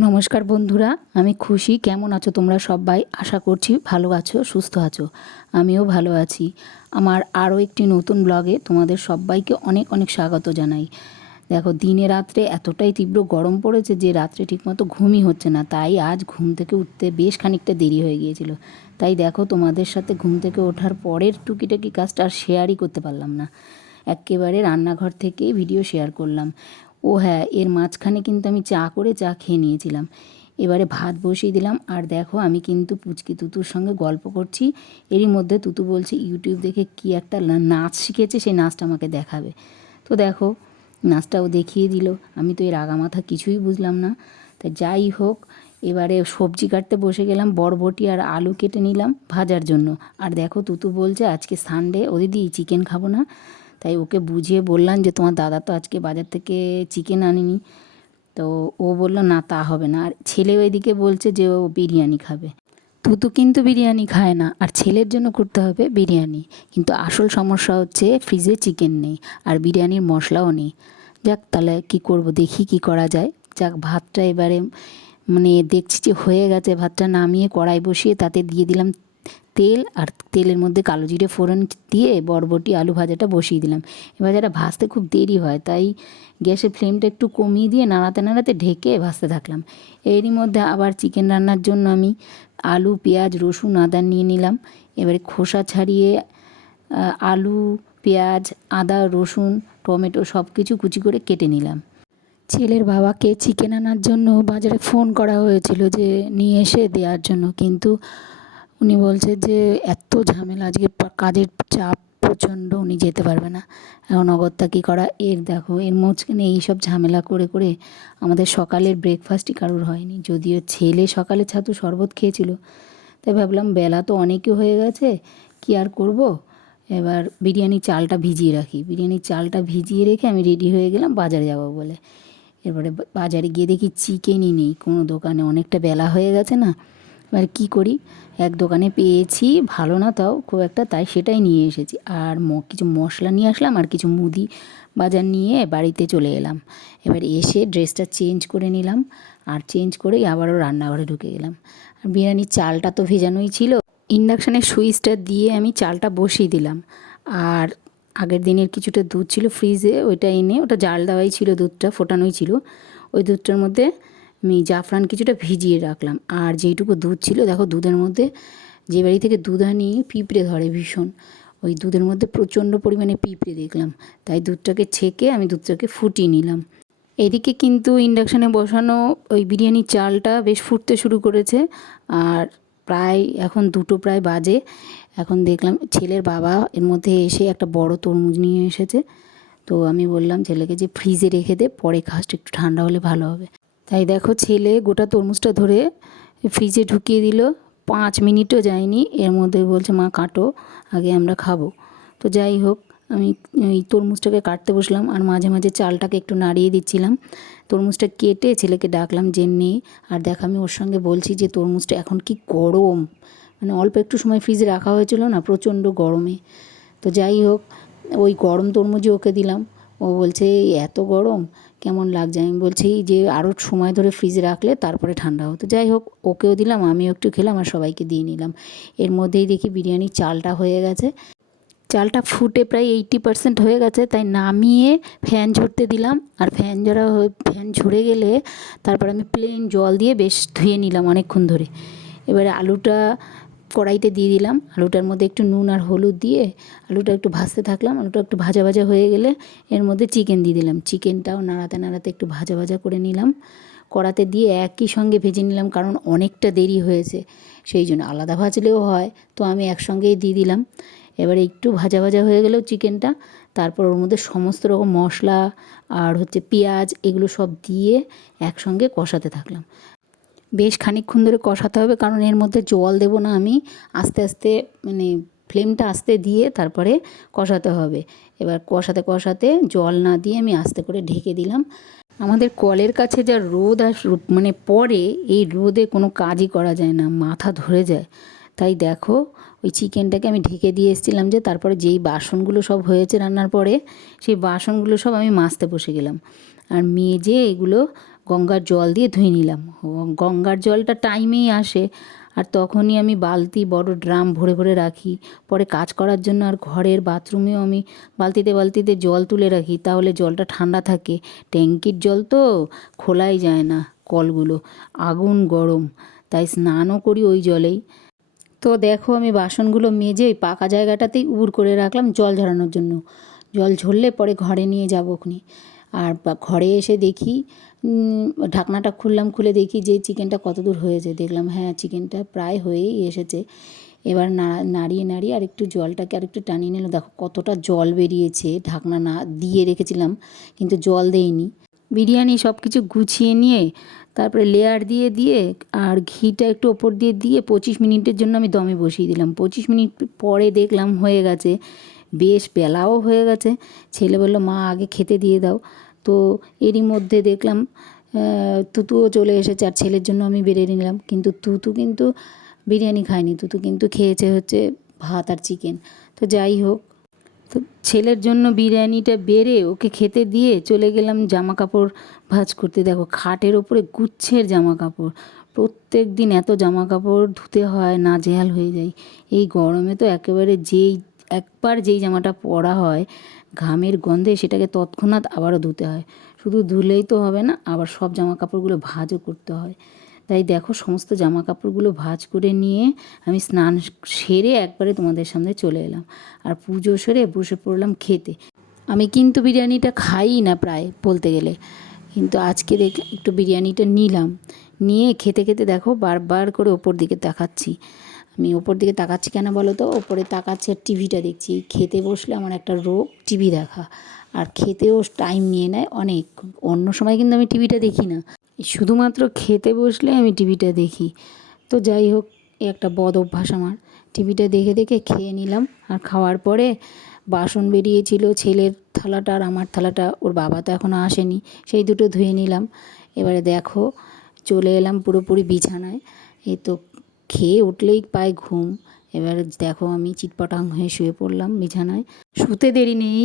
নমস্কার বন্ধুরা, আমি খুশি। কেমন আছো তোমরা সবাই? আশা করছি ভালো আছো, সুস্থ আছো। আমিও ভালো আছি। আমার আরও একটি নতুন ব্লগে তোমাদের সবাইকে অনেক অনেক স্বাগত জানাই। দেখো, দিনে রাত্রে এতটাই তীব্র গরম পড়েছে যে রাত্রে ঠিকমতো ঘুমই হচ্ছে না। তাই আজ ঘুম থেকে উঠতে বেশ খানিকটা দেরি হয়ে গিয়েছিল। তাই দেখো, তোমাদের সাথে ঘুম থেকে ওঠার পরের টুকিটাকি কাজটা আর শেয়ারই করতে পারলাম না। একেবারে রান্নাঘর থেকেই ভিডিও শেয়ার করলাম। ও হ্যাঁ এর মাঝখানে কিন্তু আমি চা করে চা খেয়ে নিয়েছিলাম। এবারে ভাত বসিয়ে দিলাম। আর দেখো, আমি কিন্তু পুচকি তুতুর সঙ্গে গল্প করছি। এরই মধ্যে তুতু বলছে, ইউটিউব দেখে কি একটা নাচ শিখেছে সেই নাচটা আমাকে দেখাবে। তো দেখো, নাচটাও দেখিয়ে দিল। আমি তো এর আগামাথা কিছুই বুঝলাম না। তা যাই হোক, এবারে সবজি কাটতে বসে গেলাম, বরবটি আর আলু কেটে নিলাম ভাজার জন্য। আর দেখো, তুতু বলছে, আজকে সানডে ও দিদি চিকেন খাব না। তাই ওকে বুঝিয়ে বললাম যে তোমার দাদা তো আজকে বাজার থেকে চিকেন আনেনি। তো ও বলল, না, তা হবে না। আর ছেলে ওইদিকে বলছে যে ও বিরিয়ানি খাবে। তুতু কিন্তু বিরিয়ানি খায় না, আর ছেলের জন্য করতে হবে বিরিয়ানি। কিন্তু আসল সমস্যা হচ্ছে ফ্রিজে চিকেন নেই, আর বিরিয়ানির মশলাও নেই। যাক, তাহলে কি করব, দেখি কি করা যায়। যাক, ভাতটা এবারে মানে দেখছি যে হয়ে গেছে, ভাতটা নামিয়ে কড়াই বসিয়ে তাতে দিয়ে দিলাম তেল আর তেলের মধ্যে কালো জিরে ফোড়ন দিয়ে বরবটি, আলু ভাজাটা বসিয়ে দিলাম। এ ভাজাটা ভাজতে খুব দেরি হয়, তাই গ্যাসের ফ্লেমটা একটু কমিয়ে দিয়ে নাড়াতে নাড়াতে ঢেকে ভাজতে থাকলাম। এরই মধ্যে আবার চিকেন রান্নার জন্য আমি আলু, পেঁয়াজ, রসুন, আদা নিয়ে নিলাম। এবারে খোসা ছাড়িয়ে আলু, পেঁয়াজ, আদা, রসুন, টমেটো সব কিছু কুচি করে কেটে নিলাম। ছেলের বাবাকে চিকেন আনার জন্য বাজারে ফোন করা হয়েছিল যে নিয়ে এসে দেওয়ার জন্য, কিন্তু উনি বলছে যে, এত ঝামেলা, আজকে কাজের চাপ প্রচণ্ড, উনি যেতে পারবে না। এখন অগত্যা কী করা? এর দেখো, এর মাঝখানে এইসব ঝামেলা করে করে আমাদের সকালের ব্রেকফাস্টই কারোর হয়নি। যদিও ছেলে সকালে ছাতু শরবত খেয়েছিল, তাই ভাবলাম বেলা তো অনেকই হয়ে গেছে, কি আর করব? এবার বিরিয়ানি চালটা ভিজিয়ে রাখি। বিরিয়ানির চালটা ভিজিয়ে রেখে আমি রেডি হয়ে গেলাম, বাজারে যাব বলে। এবারে বাজারে গিয়ে দেখি চিকেনই নেই। কোনো দোকানে অনেকটা বেলা হয়ে গেছে না এবার কি করি? এক দোকানে পেয়েছি, ভালো না তাও, খুব একটা, তাই সেটাই নিয়ে এসেছি। আর কিছু মশলা নিয়ে আসলাম, আর কিছু মুদি বাজার নিয়ে বাড়িতে চলে এলাম। এবার এসে ড্রেসটা চেঞ্জ করে নিলাম, আর চেঞ্জ করেই আবারও রান্নাঘরে ঢুকে গেলাম। আর বিরিয়ানির চালটা তো ভেজানোই ছিল। ইন্ডাকশানের সুইচটা দিয়ে আমি চালটা বসিয়ে দিলাম। আর আগের দিনের কিছুটা দুধ ছিল ফ্রিজে, ওইটা এনে, ওটা জাল দেওয়াই ছিল দুধটা, ফোটানোই ছিল। ওই দুধটার মধ্যে আমি জাফরান কিছুটা ভিজিয়ে রাখলাম। আর যেইটুকু দুধ ছিল, দেখো দুধের মধ্যে যে বাড়ি থেকে দুধ আনি, পিঁপড়ে ধরে ভীষণ। ওই দুধের মধ্যে প্রচণ্ড পরিমাণে পিঁপড়ে দেখলাম। তাই দুধটাকে ছেঁকে আমি দুধটাকে ফুটিয়ে নিলাম। এদিকে কিন্তু ইন্ডাকশানে বসানো ওই বিরিয়ানির চালটা বেশ ফুটতে শুরু করেছে। আর প্রায় এখন দুটো প্রায় বাজে। এখন দেখলাম ছেলের বাবা এর মধ্যে এসে একটা বড় তরমুজ নিয়ে এসেছে। তো আমি বললাম ছেলেকে যে ফ্রিজে রেখে দে, পরে খাসটা একটু ঠান্ডা হলে ভালো হবে। তাই দেখো ছেলে গোটা তরমুজটা ধরে ফ্রিজে ঢুকিয়ে দিল। পাঁচ মিনিটও যায়নি। এর মধ্যে বলছে, মা, কাটো, আগে আমরা খাব। তো যাই হোক, আমি ওই তরমুজটাকে কাটতে বসলাম আর মাঝে মাঝে চালটাকে একটু নাড়িয়ে দিচ্ছিলাম। তরমুজটা কেটে ছেলেকে ডাকলাম যে, নে। আর দেখ, আমি ওর সঙ্গে বলছি যে, তরমুজটা এখন কি গরম। মানে অল্প একটু সময় ফ্রিজে রাখা হয়েছিল না, প্রচণ্ড গরমে। তো যাই হোক, ওই গরম তরমুজই ওকে দিলাম। ও বলছে এত গরম? কেমন লাগছে? আমি বলছি যে আরও সময় ধরে ফ্রিজে রাখলে তারপরে ঠান্ডা হতো। যাই হোক, ওকেও দিলাম, আমিও একটু খেলাম আর সবাইকে দিয়ে নিলাম। এর মধ্যেই দেখি বিরিয়ানির চালটা হয়ে গেছে। চালটা ফুটে প্রায় এইটটি পার্সেন্ট হয়ে গেছে, তাই নামিয়ে ফ্যান ঝরতে দিলাম। আর ফ্যান ঝরা ফ্যান ঝরে গেলে তারপর আমি প্লেন জল দিয়ে বেশ ধুয়ে নিলাম অনেকক্ষণ ধরে। এবারে আলুটা কড়াইতে দিয়ে দিলাম আলুটার মধ্যে একটু নুন আর হলুদ দিয়ে আলুটা একটু ভাজতে থাকলাম, আলুটা একটু ভাজা ভাজা হয়ে গেলে এর মধ্যে চিকেন দিয়ে দিলাম। চিকেনটাও নাড়াতে নাড়াতে একটু ভাজা ভাজা করে নিলাম। কড়াতে দিয়ে একই সঙ্গে ভেজে নিলাম কারণ অনেকটা দেরি হয়েছে, সেই জন্য আলাদা ভাজলেও হয়, তো আমি একসঙ্গেই দিয়ে দিলাম। এবারে একটু ভাজা ভাজা হয়ে গেলেও চিকেনটা, তারপর ওর মধ্যে সমস্ত রকম মশলা আর হচ্ছে পেঁয়াজ এগুলো সব দিয়ে একসঙ্গে কষাতে থাকলাম। বেশ খানিকক্ষণ ধরে কষাতে হবে, কারণ এর মধ্যে জল দেবো না আমি। আস্তে আস্তে মানে ফ্লেমটা আস্তে দিয়ে তারপরে কষাতে হবে। এবার কষাতে কষাতে জল না দিয়ে আমি আস্তে করে ঢেকে দিলাম। আমাদের কলের কাছে যা রোদ আর মানে পরে এই রোদে কোনো কাজই করা যায় না, মাথা ধরে যায়। তাই দেখো, ওই চিকেনটাকে আমি ঢেকে দিয়ে এসেছিলাম যে তারপরে যেই বাসনগুলো সব হয়েছে রান্নার পরে, সেই বাসনগুলো সব আমি মাজতে বসে গেলাম। আর মেজে এগুলো গঙ্গার জল দিয়ে ধুয়ে নিলাম। গঙ্গার জলটা টাইমেই আসে আর তখনই আমি বালতি, বড় ড্রাম ভরে ভরে রাখি। পরে কাজ করার জন্য আর ঘরের বাথরুমেও আমি বালতিতে বালতিতে জল তুলে রাখি, তাহলে জলটা ঠান্ডা থাকে। ট্যাঙ্কির জল তো খোলাই যায় না কলগুলো, আগুন গরম, তাই স্নানও করি ওই জলেই। তো দেখো আমি বাসনগুলো মেজে ওই পাকা জায়গাটাতেই উবুর করে রাখলাম জল ঝরানোর জন্য। জল ঝরলে পরে ঘরে নিয়ে যাব ওখানে আর ঘরে এসে দেখি ঢাকনাটা খুললাম, খুলে দেখি যে চিকেনটা কত দূর হয়েছে। দেখলাম হ্যাঁ চিকেনটা প্রায় হয়েই এসেছে। এবার না- নাড়িয়ে নাড়িয়ে আর একটু জলটাকে আর একটু টানিয়ে নিল দেখো কতটা জল বেরিয়েছে, ঢাকনা না দিয়ে রেখেছিলাম, কিন্তু জল দেইনি। বিরিয়ানি সব কিছু গুছিয়ে নিয়ে, তারপরে লেয়ার দিয়ে দিয়ে আর ঘিটা একটু ওপর দিয়ে দিয়ে পঁচিশ মিনিটের জন্য আমি দমে বসিয়ে দিলাম। পঁচিশ মিনিট পরে দেখলাম হয়ে গেছে। বেশ বেলাও হয়ে গেছে। ছেলে বলল, মা, আগে খেতে দিয়ে দাও। তো এরই মধ্যে দেখলাম তুতুও চলে এসেছে আর ছেলের জন্য আমি বেরিয়ে নিলাম। কিন্তু তুতু কিন্তু বিরিয়ানি খায়নি। তুতু কিন্তু খেয়েছে হচ্ছে ভাত আর চিকেন। তো যাই হোক, তো ছেলের জন্য বিরিয়ানিটা বেড়ে ওকে খেতে দিয়ে চলে গেলাম জামা কাপড় ভাজ করতে। দেখো, খাটের ওপরে গুচ্ছের জামা কাপড় প্রত্যেক দিন এত জামা কাপড় ধুতে হয়, নাজেহাল হয়ে যায় এই গরমে তো একেবারে যেই একবার যেই জামাটা পরা হয়, ঘামের গন্ধে সেটাকে তৎক্ষণাৎ আবারও ধুতে হয়। শুধু ধুলেই তো হবে না, আবার সব জামা কাপড়গুলো ভাজও করতে হয়। তাই দেখো সমস্ত জামা কাপড়গুলো ভাজ করে নিয়ে আমি স্নান সেরে একবারে তোমাদের সামনে চলে এলাম। আর পুজো সেরে বসে পড়লাম খেতে। আমি কিন্তু বিরিয়ানিটা খাই না প্রায় বলতে গেলে। কিন্তু আজকে দেখ একটু বিরিয়ানিটা নিলাম। নিয়ে খেতে খেতে দেখো বারবার করে ওপর দিকে তাকাচ্ছি। আমি ওপর দিকে তাকাচ্ছি কেন বলো তো? ওপরে তাকাচ্ছি আর টিভিটা দেখছি। খেতে বসলে আমার একটা রোগ, টিভি দেখা। আর খেতেও টাইম নিয়ে নেয় অনেক অন্য সময় কিন্তু আমি টিভিটা দেখি না। শুধুমাত্র খেতে বসলে আমি টিভিটা দেখি। তো যাই হোক এ একটা বদ অভ্যাস আমার। টিভিটা দেখে দেখে খেয়ে নিলাম। আর খাওয়ার পরে বাসন বেরিয়েছিল, ছেলের থালাটা আর আমার থালাটা। ওর বাবা তো এখনও আসেনি। সেই দুটো ধুয়ে নিলাম। এবারে দেখো, চলে এলাম পুরোপুরি বিছানায়। এই তো খেয়ে উঠলেই পায় ঘুম। এবার দেখো আমি চিটপটাং হয়ে শুয়ে পড়লাম বিছানায়। শুতে দেরি নেই,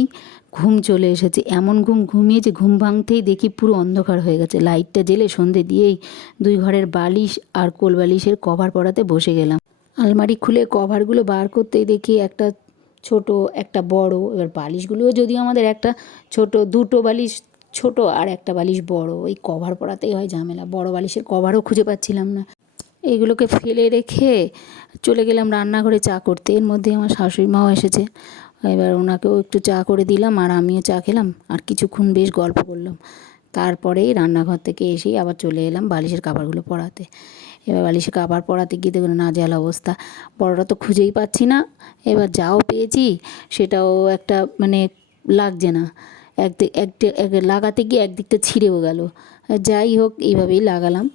ঘুম চলে এসেছে। এমন ঘুম ঘুমিয়ে যে ঘুম ভাঙতেই দেখি পুরো অন্ধকার হয়ে গেছে। লাইটটা জেলে সন্ধে দিয়েই দুই ঘরের বালিশ আর কোল বালিশের কভার পরাতে বসে গেলাম। আলমারি খুলে কভারগুলো বার করতেই দেখি একটা ছোট, একটা বড়। এবার বালিশগুলোও যদিও আমাদের একটা ছোট, দুটো বালিশ ছোট আর একটা বালিশ বড়। ওই কভার পরাতেই হয় ঝামেলা। বড় বালিশের কভারও খুঁজে পাচ্ছিলাম না। এইগুলোকে ফেলে রেখে চলে গেলাম রান্নাঘরে চা করতে। এর মধ্যে আমার শাশুড়ি মাও এসেছে। এবার ওনাকেও একটু চা করে দিলাম আর আমিও চা খেলাম আর কিছুক্ষণ বেশ গল্প করলাম। তারপরেই রান্নাঘর থেকে এসেই আবার চলে এলাম বালিশের কাপড়গুলো পরাতে। এবার বালিশের কাপড় পরাতে গিয়ে দেখুন নাজেহাল অবস্থা। বড়টা তো খুঁজেই পাচ্ছি না। এবার যাও পেয়েছি, সেটাও একটা মানে লাগছে না। একদিক এক, লাগাতে গিয়ে একদিকটা ছিঁড়েও গেল। যাই হোক, এইভাবেই লাগালাম।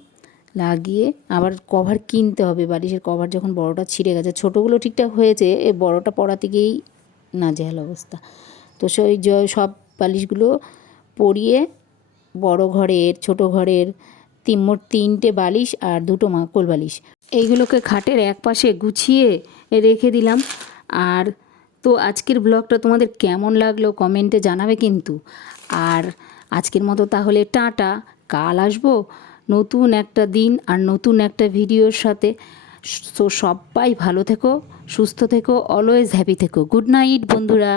লাগিয়ে আবার কভার কিনতে হবে। বালিশের কভার যখন বড়টা ছিঁড়ে গেছে, ছোটোগুলো ঠিকঠাক হয়েছে, এ বড়টা পড়াতে গিয়েই নাজেহাল অবস্থা। তো সেই সব বালিশগুলো পরিয়ে বড় ঘরের, ছোট ঘরের তিন, মোট তিনটে বালিশ আর দুটো মাকল বালিশ। এইগুলোকে খাটের এক পাশে গুছিয়ে রেখে দিলাম। আর তো আজকের ব্লগটা তোমাদের কেমন লাগল কমেন্টে জানাবে কিন্তু। আর আজকের মতো তাহলে টাটা, কাল আসব। নতুন একটা দিন আর নতুন একটা ভিডিওর সাথে। সো সবাই ভালো থেকো, সুস্থ থেকো অলওয়েজ হ্যাপি থেকো। গুড নাইট বন্ধুরা।